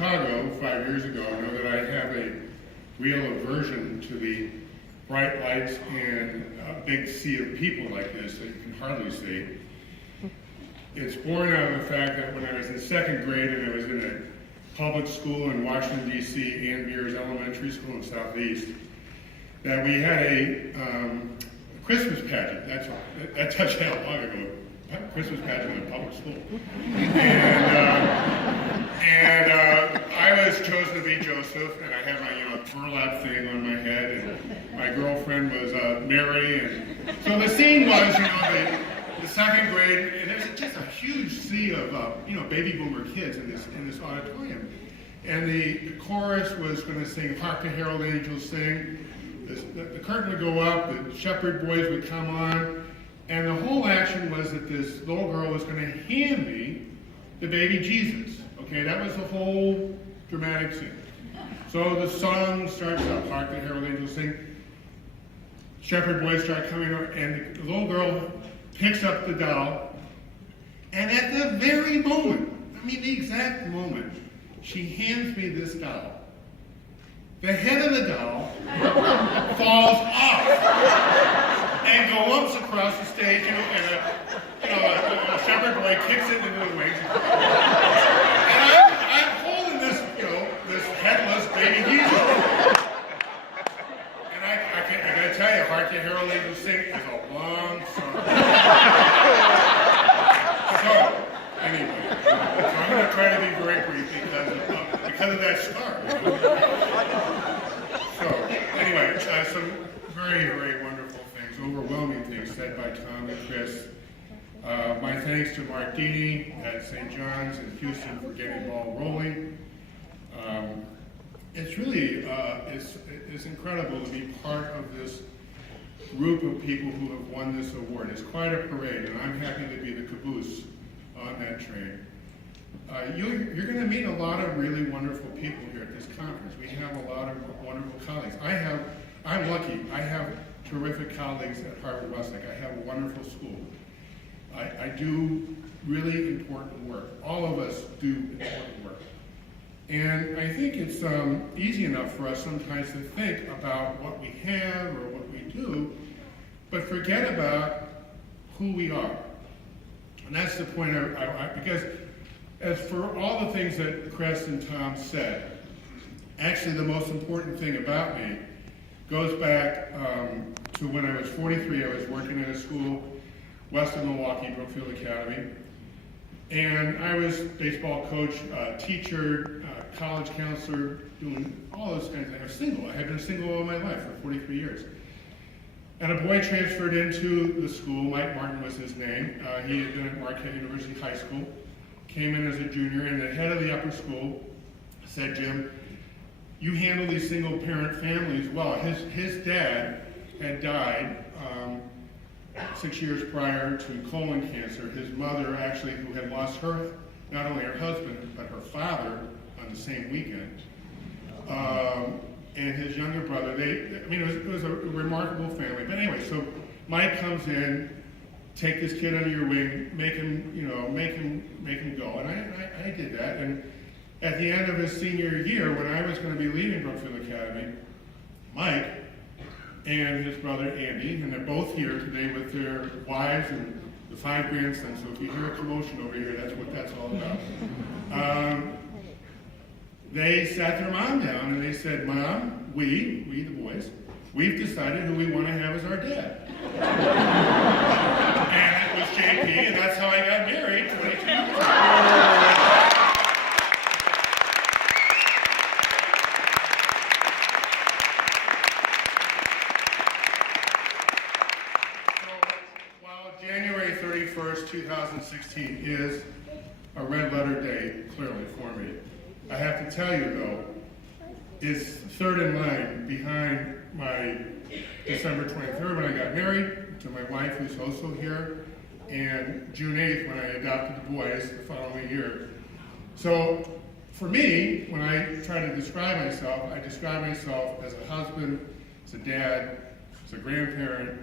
Chicago 5 years ago know that I have a real aversion to the bright lights and a big sea of people like this that you can hardly see. It's born out of the fact that when I was in second grade and I was in a public school in Washington, D.C., Ann Beers Elementary School in Southeast, that we had a Christmas pageant. That's actually how long ago. Christmas pageant in a public school. And I was chosen to be Joseph, and I had my burlap thing on my head, and my girlfriend was Mary. And so the scene was, the second grade, and there's just a huge sea of baby boomer kids in this auditorium. And the chorus was going to sing "Hark the Herald Angels Sing." The curtain would go up, the shepherd boys would come on, and the whole action was that this little girl was going to hand me the baby Jesus. Okay, that was the whole dramatic scene. So the song starts up, "Hark the Herald Angels Sing." Shepherd boys start coming over, and the little girl picks up the doll, and at the very moment, the exact moment, she hands me this doll. The head of the doll falls off and galumps across the stage, and a shepherd boy kicks it into the wings. And I'm holding this, this headless baby Jesus. And I gotta tell you, "Hark the Herald Angels Sing" is a long song. So, anyway, I'm gonna try to be very brief because of that scar. So, anyway, some very, very wonderful things, overwhelming things said by Tom and Chris. My thanks to Mark Deeney at St. John's in Houston for getting the ball rolling. It's really, it's incredible to be part of this group of people who have won this award. It's quite a parade, and I'm happy to be the caboose on that train. You're going to meet a lot of really wonderful people here at this conference. We have a lot of wonderful colleagues. I'm lucky. I have terrific colleagues at Harvard-Westlake. I have a wonderful school. I do really important work. All of us do important work. And I think it's easy enough for us sometimes to think about what we have or what we do, but forget about who we are. And that's the point, because as for all the things that Chris and Tom said, actually the most important thing about me goes back to when I was 43. I was working at a school west of Milwaukee, Brookfield Academy, and I was baseball coach, teacher, college counselor, doing all those kinds of things. I was single. I had been single all my life for 43 years. And a boy transferred into the school. Mike Martin was his name. He had been at Marquette University High School. Came in as a junior, and the head of the upper school said, "Jim, you handle these single parent families well." His dad had died 6 years prior to colon cancer. His mother, actually, who had lost not only her husband, but her father on the same weekend. And his younger brother, it was a remarkable family. But anyway, so Mike comes in, take this kid under your wing, make him go. And I did that. And at the end of his senior year, when I was going to be leaving Brookfield Academy, Mike and his brother Andy, and they're both here today with their wives and the 5 grandsons. So if you hear a commotion over here, that's what that's all about. They sat their mom down and they said, "Mom, we the boys, we've decided who we want to have as our dad." And it was JP, and that's how I got married 22 years ago. So, while January 31st, 2016 is a red letter day, clearly, for me, I have to tell you, though, it's third in line behind my December 23rd when I got married to my wife, who's also here, and June 8th when I adopted the boys the following year. So for me, when I try to describe myself, I describe myself as a husband, as a dad, as a grandparent.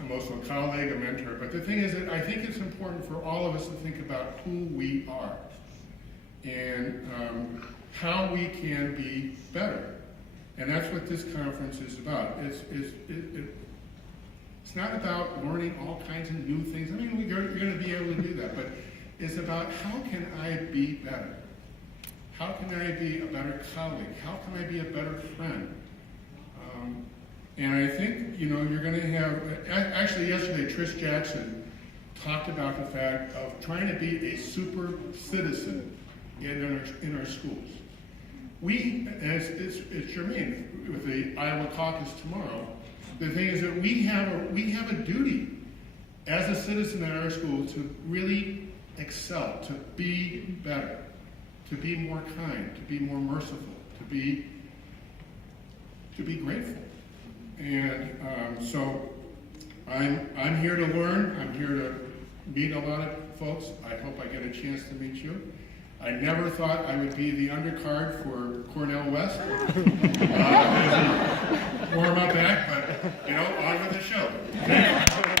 I'm also a colleague, a mentor. But the thing is that I think it's important for all of us to think about who we are. and how we can be better. And that's what this conference is about. It's not about learning all kinds of new things. I mean, you're going to be able to do that, but it's about how can I be better? How can I be a better colleague? How can I be a better friend? And I think, you know, you're going to have, actually yesterday Trish Jackson talked about the fact of trying to be a super citizen in our schools. We, as it's Jermaine, with the Iowa caucus tomorrow, the thing is that we have a duty as a citizen in our school to really excel, to be better, to be more kind, to be more merciful, to be grateful. And so I'm here to learn. I'm here to meet a lot of folks. I hope I get a chance to meet you. I never thought I would be the undercard for Cornell West. Warm up act, but you know, on with the show.